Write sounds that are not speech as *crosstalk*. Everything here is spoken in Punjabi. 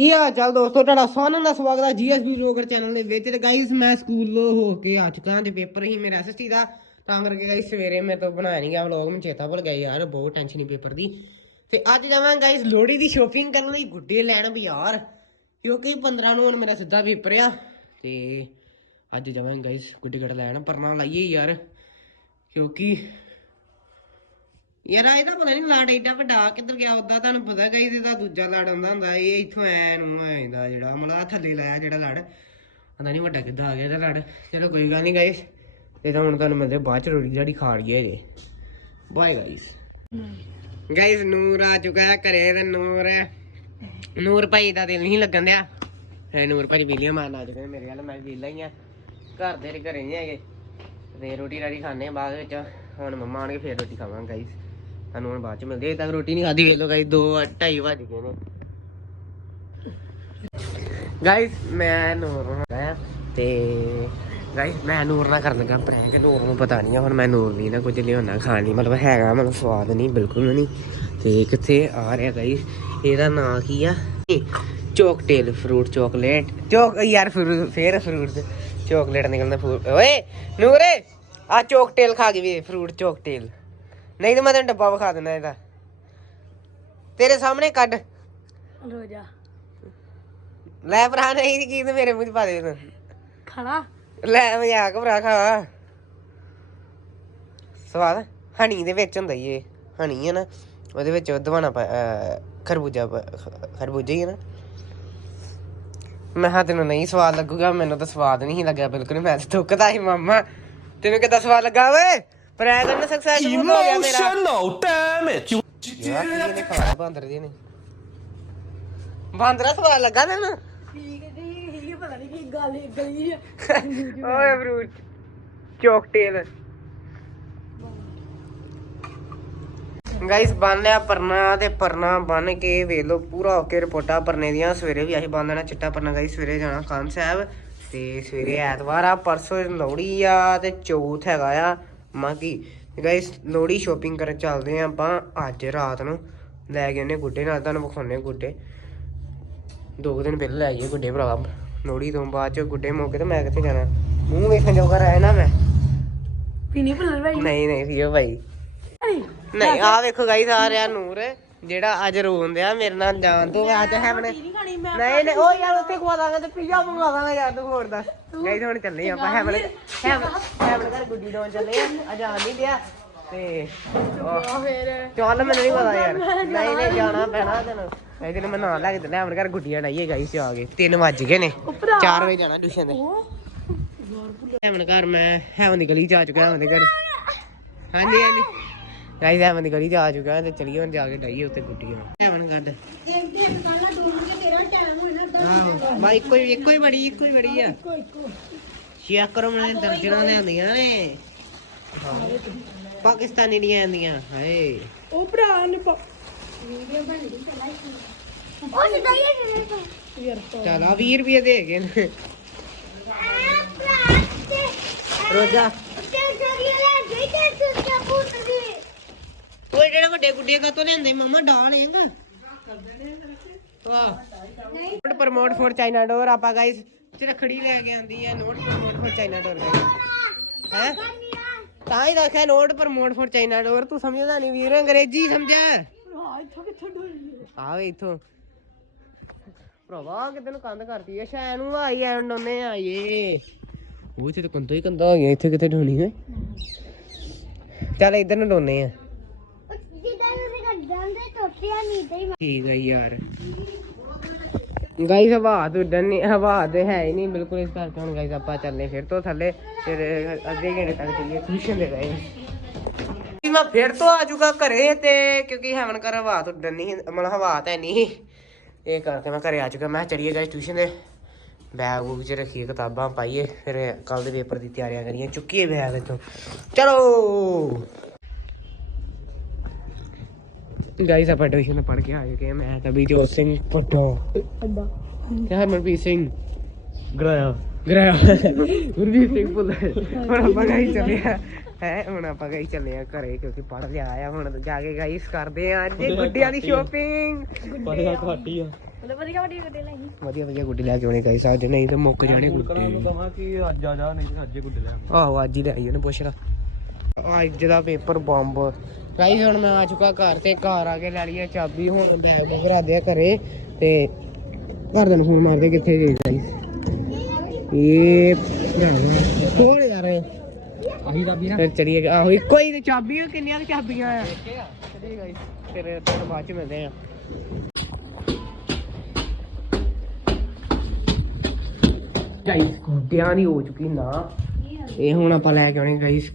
ਕੀ ਹਾਲ ਚਾਲ ਦੋਸਤੋ? ਤੁਹਾਡਾ ਸਾਰਿਆਂ ਦਾ ਸਵਾਗਤ ਹੈ ਜੀਐਸਬੀ ਲੋਗਰ ਚੈਨਲ ਦੇ ਵਿੱਚ ਤੇ ਗਾਈਸ ਮੈਂ ਸਕੂਲੋਂ ਹੋ ਕੇ ਆ ਚੁੱਕਾ ਹਾਂ ਤੇ ਪੇਪਰ ਹੀ ਮੇਰਾ ਐਸਐਸਟੀ ਦਾ। ਤਾਂ ਕਰਕੇ ਗਾਈਸ ਸਵੇਰੇ ਮੈਂ ਤੋਂ ਬਣਾਇਆ ਨਹੀਂ ਗਿਆ ਵਲੌਗ ਮੈਂ ਚੇਤਾ ਭੁੱਲ ਗਿਆ ਯਾਰ, ਬਹੁਤ ਟੈਨਸ਼ਨ ਹੀ ਪੇਪਰ ਦੀ। ਤੇ ਅੱਜ ਜਾਵਾਂ ਗਾਈਸ ਲੋਹੜੀ ਦੀ ਸ਼ੋਪਿੰਗ ਕਰਨ ਲਈ ਗੁੱਡੇ ਲੈਣ ਬਾਜ਼ਾਰ। ਕਿਉਂਕਿ 15 ਨੂੰ ਹੁਣ ਮੇਰਾ ਸਿੱਧਾ ਪੇਪਰ ਆ ਤੇ ਅੱਜ ਜਾਵਾਂ ਗਾਈਸ ਗੁੱਡੇ ਗੱਡ ਲੈਣ, ਪਰਨਾ ਲਾਈਏ ਯਾਰ। ਕਿਉਂਕਿ ਯਾਰ ਇਹਦਾ ਪਤਾ ਨਹੀਂ ਲਾੜ ਏਡਾ ਵੱਡਾ ਕਿੱਧਰ ਗਿਆ ਉਦਾਂ ਤੁਹਾਨੂੰ ਪਤਾ ਗਈ ਇਹਦਾ ਦੂਜਾ ਲੜ ਆਉਂਦਾ ਹੁੰਦਾ, ਇਹ ਇੱਥੋਂ ਐ ਨੂੰ ਆ ਜਾਂਦਾ ਜਿਹੜਾ, ਮਤਲਬ ਥੱਲੇ ਲਾਇਆ ਜਿਹੜਾ ਲੜ। ਪਤਾ ਨਹੀਂ ਵੱਡਾ ਕਿੱਦਾਂ ਆ ਗਿਆ ਇਹਦਾ ਲੜ। ਚਲੋ ਕੋਈ ਗੱਲ ਨਹੀਂ ਗਾਇਸ ਇਹ ਤਾਂ ਹੁਣ ਤੁਹਾਨੂੰ ਮਿਲਦੇ ਬਾਅਦ ਚ ਰੋਟੀ ਜਿਹੜੀ ਖਾ ਲਈਏ ਜੇ ਬਾਏ ਗਾਇਸ ਗਾਇਸ ਨੂਰ ਆ ਚੁੱਕਾ ਹੈ, ਘਰੇ ਤੇ ਨੂਰ ਨੂਰ ਭਾਈ ਦਾ ਦਿਲ ਨਹੀਂ ਲੱਗਣ ਦਿਆ। ਇਹ ਨੂਰ ਭਾਈ ਵੀਲੀਆਂ ਮਾਰਨ ਆ ਚੁੱਕੇ ਮੇਰੇ ਵੱਲ ਮੈਂ ਵੀ ਹੀ ਆ। ਘਰ ਦੇ ਘਰੇ ਨਹੀਂ ਹੈਗੇ। ਤੇ ਰੋਟੀ ਰਾਟੀ ਖਾਣੇ ਆ ਬਾਅਦ ਵਿੱਚ। ਹੁਣ ਮੰਮਾ ਆਣਗੇ ਫੇਰ ਰੋਟੀ ਖਾਵਾਂਗੇ ਗਾਇਸ ਤੁਹਾਨੂੰ ਹੁਣ ਬਾਅਦ ਚ ਮਿਲਦੇ ਅਜੇ ਤੱਕ ਰੋਟੀ ਨਹੀਂ ਖਾਧੀ, ਵੇਖ ਲਓ ਗਾਇਸ 2 2:30 ਵੱਜ ਗਏ ਨੇ। ਗਾਇਸ ਮੈਂ ਨੂਰ ਨੂੰ ਤੇ ਗਾਇਸ ਮੈਂ ਨੂਰ ਨਾਲ ਕਰਨ ਲੱਗਾ ਪ੍ਰੈਂਕ ਨੂਰ ਨੂੰ ਪਤਾ ਨਹੀਂ ਹੁਣ ਮੈਂ ਨੂਰ ਨਹੀਂ ਨਾ ਕੁਝ ਲਿਆਉਣਾ ਖਾਣ ਲਈ, ਮਤਲਬ ਹੈਗਾ, ਮਤਲਬ ਸਵਾਦ ਨਹੀਂ ਬਿਲਕੁਲ ਨਹੀਂ ਤੇ ਕਿੱਥੇ ਆ ਰਿਹਾ ਗਾਇਸ ਇਹਦਾ ਨਾਂ ਕੀ ਆ? ਚੋਕਟੇਲ ਫਰੂਟ ਚਾਕਲੇਟ ਚੌਕ ਯਾਰ ਫਰੂਟ ਫੇਰ ਫਰੂਟ ਚਾਕਲੇਟ ਨਿਕਲਦਾ ਫਰੂਟ ਓਏ ਨੂਰੇ ਆ ਚੋਕਟੇਲ ਖਾ ਗਈ ਵੇ ਫਰੂਟ ਚੋਕਟੇਲ ਨਹੀਂ ਤੇ ਮੈਂ ਤੈਨੂੰ ਡੱਬਾ ਵਿਖਾ ਦਿੰਦਾ ਇਹਦਾ। ਤੇਰੇ ਸਾਹਮਣੇ ਕੱਢ। ਰੋਜਾ ਲੈ ਭਰਾ ਨਹੀਂ ਕੀ ਤੇ ਮੇਰੇ ਮੂੰਹ 'ਚ ਪਾ ਦੇ ਤੂੰ ਖੜਾ ਲੈ ਮਜ਼ਾਕ ਭਰਾ ਖਾ। ਸਵਾਦ? ਹਣੀ ਦੇ ਵਿੱਚ ਹੁੰਦਾ ਈ ਇਹ। ਹਣੀ ਹੈ ਨਾ ਉਹਦੇ ਵਿੱਚ ਅਹ ਖਰਬੂਜਾ ਖਰਬੂਜਾ ਹੀ ਹੈ ਨਾ। ਮੈਂ ਹਾਂ ਤੈਨੂੰ ਨਹੀਂ ਸਵਾਦ ਲੱਗੂਗਾ ਮੈਨੂੰ ਤਾਂ ਸਵਾਦ ਨਹੀਂ ਲੱਗਿਆ ਬਿਲਕੁਲ ਮੈਂ ਤਾਂ ਥੁੱਕਦਾ ਸੀ ਮਾਮਾ। ਤੈਨੂੰ ਕਿੱਦਾਂ ਸਵਾਦ ਲੱਗਾ ਓਏ? ਪ੍ਰੈਗਨ ਸਕਸੈਸਫੁਲ ਹੋ ਗਿਆ ਮੇਰਾ। Emotional damage. ਯਾਰ ਕੀ ਇਹਨੇ ਖਾਣਾ? ਬਾਂਦਰ ਜੀ ਨੇ ਬਾਂਦਰਾ ਸਵਾਦ ਲੱਗਾ ਤੈਨੂੰ? ਠੀਕ ਹੈ ਠੀਕ ਹੈ ਪਤਾ ਨਹੀਂ ਕੀ ਗੱਲ ਗਈ ਹੈ। *laughs* ਓਏ ਫਰੂਟ ਚੋਕਟੇਲ ਗਾਇਸ ਬੰਨ ਲਿਆ ਪਰਨਾ ਤੇ ਪਰਨਾ ਬੰਨ ਕੇ ਵੇਖ ਲਓ ਪੂਰਾ ਹੋ ਕੇ ਰਿਪੋਰਟਾਂ ਪਰਨੇ ਦੀਆਂ। ਸਵੇਰੇ ਵੀ ਅਸੀਂ ਬੰਨ ਲੈਣਾ ਚਿੱਟਾ ਪਰਨਾ ਗਾਇਸ ਸਵੇਰੇ ਜਾਣਾ ਖਾਨ ਸਾਹਿਬ। ਤੇ ਸਵੇਰੇ ਐਤਵਾਰ ਆ ਪਰਸੋਂ ਲੋਹੜੀ ਆ ਤੇ ਚੌਥ ਹੈਗਾ ਆ। ਮਾਗੀ ਗਾਇਸ ਲੋਹੜੀ ਸ਼ੋਪਿੰਗ ਕਰਨ ਚੱਲਦੇ ਆ ਆਪਾਂ ਅੱਜ ਰਾਤ ਨੂੰ। ਲੈ ਕੇ ਉਹਨੇ ਗੁੱਡੇ ਨਾਲ ਤੁਹਾਨੂੰ ਵਿਖਾਉਣੇ ਗੁੱਡੇ। ਦੋ ਦਿਨ ਪਹਿਲਾਂ ਲੈ ਆਈਏ ਗੁੱਡੇ ਭਰਾ ਲੋਹੜੀ ਤੋਂ ਬਾਅਦ ਚ ਗੁੱਡੇ ਮੌਕੇ ਤੇ ਮੈਂ ਕਿੱਥੇ ਜਾਣਾ? ਮੂੰਹ ਵੇਖਣ ਜੋਗਾ ਰਹਿ ਨਾ ਮੈਂ। ਪੀਣੀ ਭੁੱਲਰ ਭਾਈ। ਨਹੀਂ ਨਹੀਂ ਸੀਓ ਭਾਈ। ਨਹੀਂ। ਆ ਵੇਖੋ ਗਾਈ ਸਾਰਿਆ ਨੂਰ। ਜਿਹੜਾ ਅੱਜ ਰੋਣ ਦਿਆ ਮੇਰੇ ਨਾਲ ਜਾਣ ਤੋਂ ਅੱਜ ਹੈ ਮਨੇ ਨਹੀਂ ਨਹੀਂ ਉਹ ਯਾਰ ਉੱਥੇ ਖਵਾ ਦਾਂਗੇ ਤੇ ਪੀਜ਼ਾ ਮੰਗਵਾ ਦਾਂਗੇ ਯਾਰ ਤੂੰ ਹੋਰ ਦੱਸ। ਗਾਈ ਹੁਣ ਚੱਲੇ ਆਪਾਂ ਹੈਵਨ ਹੈਵਨ ਘਰ ਗੁੱਡੀ ਡੋਨ ਚੱਲੇ ਆ ਆ ਨਹੀਂ ਦਿਆ ਤੇ ਉਹ ਫੇਰ ਚੱਲ ਮੈਨੂੰ ਨਹੀਂ ਪਤਾ ਯਾਰ। ਨਹੀਂ ਨਹੀਂ ਜਾਣਾ ਪੈਣਾ ਤੈਨੂੰ। ਇਹ ਦਿਨ ਮੈਂ ਨਾਲ ਲੈ ਕੇ ਦਿੰਦਾ ਹੈਵਨ ਘਰ ਗੁੱਡੀਆਂ ਡਾਈਏ ਗਾਈਸ ਆ ਗਏ 3 ਵੱਜ ਗਏ ਨੇ। 4 ਵਜੇ ਜਾਣਾ ਟਿਊਸ਼ਨ ਤੇ। ਹੈਵਨ ਘਰ ਮੈਂ ਹੈਵਨ ਦੀ ਗਲੀ ਚ ਆ ਚੁੱਕਾ ਹੈਵਨ ਦੇ ਘਰ। ਹਾਂਜੀ ਹਾਂਜੀ। ਗਾਈਸ ਹੈਵਨ ਦੀ ਗਲੀ ਚ ਆ ਚੁੱਕਾ ਤੇ ਚਲੀਏ ਹੁਣ ਜਾ ਕੇ ਡਾਈਏ ਉੱਤੇ ਗੁੱਡੀਆਂ ਕੱਢ ਆਹੋ। ਬਾ ਇੱਕੋ ਹੀ ਇੱਕੋ ਹੀ ਬੜੀ ਇੱਕੋ ਹੀ ਬੜੀ ਆ। ਚੈੱਕ ਕਰੋ ਮੈਂ ਦਰਜਨਾਂ ਦੇ ਆਂਦੀਆਂ ਨੇ ਪਾਕਿਸਤਾਨੀ ਦੀਆਂ ਆਂਦੀਆਂ ਹਾਏ। ਉਹ ਭਰਾ ਨੇ ਪ- ਯਾਰ ਚਲ ਆ 20 ਰੁਪਏ ਦੇ ਗਏ ਨੇ। ਰੋਜਾ। ਉਹ ਜਿਹੜਾ ਵੱਡੇ ਗੁੱਡੇ ਕਾ ਤੋਂ ਲੈਂਦੇ ਮਮਾ ਡਾਲੇਂਗ ਵਾਹ। ਨੋਟ ਪ੍ਰਮੋਟ ਫੋਰ ਚਾਈਨਾ ਡੋਰ, ਆਪਾਂ ਗਾਇਸ ਤੇ ਰਖੜੀ ਲੈ ਕੇ ਆਂਦੀ ਹੈ, ਨੋਟ ਪ੍ਰਮੋਟ ਫੋਰ ਚਾਈਨਾ ਡੋਰ ਹੈ? ਤਾਂ ਹੀ ਰੱਖਿਆ ਨੋਟ ਪ੍ਰਮੋਟ ਫੋਰ ਚਾਈਨਾ ਡੋਰ, ਤੂੰ ਸਮਝਦਾ ਨਹੀਂ ਵੀਰ, ਅੰਗਰੇਜ਼ੀ ਸਮਝਾ। ਹਾਂ ਇੱਥੋਂ ਕਿੱਥੋਂ ਡੋਰੀ ਆਵੇ ਇੱਥੋਂ। ਭਰਾਵਾ ਕਿਤੇ ਨੂੰ ਕੰਧ ਕਰਤੀ ਐ ਸ਼ੈ ਨੂੰ ਆਈ ਐਂਡ ਉਹਨੇ ਆਏ ਉਹ ਤੇ ਕੰਧੋ ਹੀ ਕੰਧਾ ਹੋ ਗਿਆ ਇੱਥੇ ਕਿੱਥੇ ਢੋਣੀ ਹੈ ਚੱਲ ਇਧਰ ਨੂੰ ਡੋਨੇ ਆ। ਠੀਕ ਹੈ ਯਾਰ। ਗਾਈਸ ਹਵਾ ਤੋਂ ਡੰਨੀ ਹਵਾ ਤੇ ਹੈ ਹੀ ਨਹੀਂ, ਬਿਲਕੁਲ ਇਸ ਕਰਕੇ ਹੁਣ ਗਾਈਸ ਆਪਾਂ ਚੱਲਨੇ ਫਿਰ ਤੋਂ ਥੱਲੇ, ਫਿਰ ਅੱਧੇ ਘੰਟੇ ਤੱਕ ਚੱਲੀਏ ਟਿਊਸ਼ਨ ਦੇ ਰਹੇ ਮੈਂ ਫਿਰ ਤੋਂ ਆ ਚੁੱਕਾ ਘਰੇ ਤੇ, ਕਿਉਂਕਿ ਹੈਵਨ ਕਰ ਹਵਾ ਤੋਂ ਡੰਨੀ ਮਤਲਬ ਹਵਾ ਤਾਂ ਨਹੀਂ। ਸੀ। ਇਹ ਕਰਕੇ ਮੈਂ ਘਰੇ ਆ ਚੁੱਕਾ ਮੈਂ ਕਿਹਾ ਚਲੀਏ ਗਾਈਸ ਟਿਊਸ਼ਨ ਦੇ ਬੈਗ ਬੂਗ ਚ ਰੱਖੀਏ, ਕਿਤਾਬਾਂ ਪਾਈਏ, ਫਿਰ ਕੱਲ ਦੇ ਪੇਪਰ ਦੀ ਤਿਆਰੀਆਂ ਕਰੀਏ, ਚੁੱਕੀਏ ਬੈਗ ਇੱਥੋਂ। ਚਲੋ। ਗਾਈਸ ਆਪਾਂ ਟਿਊਸ਼ਨ ਪੜ੍ਹ ਕੇ ਆ ਚੁੱਕੇ ਹਾਂ। ਮੈਂ ਤਾਂ ਵੀ ਜੋਤ ਸਿੰਘ ਪਟੋ ਅੱਡਾ ਤੇ ਹਰਮਨਪ੍ਰੀਤ ਸਿੰਘ। ਗਰਾਇਆ। ਗਰਾਇਆ। ਗੁਰਜੀਤ ਸਿੰਘ ਭੁੱਲਰ ਹੁਣ ਆਪਾਂ ਗਾਈ ਚੱਲੇ ਆ ਹੈ ਹੁਣ ਆਪਾਂ ਗਾਈ ਚੱਲੇ ਆ ਘਰੇ ਕਿਉਂਕਿ ਪੜ ਲਿਆ ਆ ਹੁਣ। ਜਾ ਕੇ ਗਾਈਸ ਕਰਦੇ ਆ ਅੱਜ ਗੁੱਡੀਆਂ ਦੀ ਸ਼ੋਪਿੰਗ ਪੜਿਆ ਘੱਟ ਆ। ਵਧੀਆ ਵਧੀਆ ਗੱਡੀ ਲਈ ਵਧੀਆ ਵਧੀਆ ਗੁੱਡੀ ਲੈ ਕੇ ਆਉਣੀ ਗਾਈਸ ਅੱਜ ਨਹੀਂ ਤੇ ਮੁੱਕ ਜਾਣੇ ਗੁੱਡੀ। ਕਹਾਂ ਕਿ ਅੱਜ ਆ ਜਾ ਨਹੀਂ ਤੇ ਅੱਜੇ ਗੁੱਡੇ ਲੈ ਆਹੋ ਅੱਜ ਹੀ ਲੈ ਆਈ ਉਹਨੇ ਪੁੱਛ ਲਾ। ਅੱਜ ਦਾ ਪੇਪਰ ਬੰਬ ਗਾਈਸ ਹੁਣ ਮੈਂ ਆ ਚੁੱਕਾ ਘਰ ਤੇ ਘਰ ਆ ਕੇ ਲੈ ਲਈਏ ਚਾਬੀ। ਹੁਣ ਬੈਗ ਘਰਾ ਦੇ ਘਰੇ ਤੇ ਘਰ ਦੇ ਨੂੰ ਫੋਨ ਮਾਰਦੇ ਕਿੱਥੇ ਗਏ ਗਾਈਸ ਇਹ ਹੋਰ ਯਾਰ। ਆਹੀ ਨਾ। ਫਿਰ ਚੜੀਏ ਆਹੋ ਇੱਕੋ ਹੀ ਤੇ ਚਾਬੀਆਂ ਕਿੰਨੀਆਂ ਕੁ ਚਾਬੀਆਂ ਆ? ਚਲੀਏ ਗਾਈਸ ਫਿਰ ਤੁਹਾਨੂੰ ਬਾਅਦ ਚ ਮਿਲਦੇ ਆ। ਗਾਈਸ ਗੁੱਡਿਆਂ ਦੀ ਹੋ ਚੁੱਕੀ ਨਾ। ਇਹ ਹੁਣ ਆਪਾਂ ਲੈ ਕੇ ਆਉਣੇ ਗਾਈਸ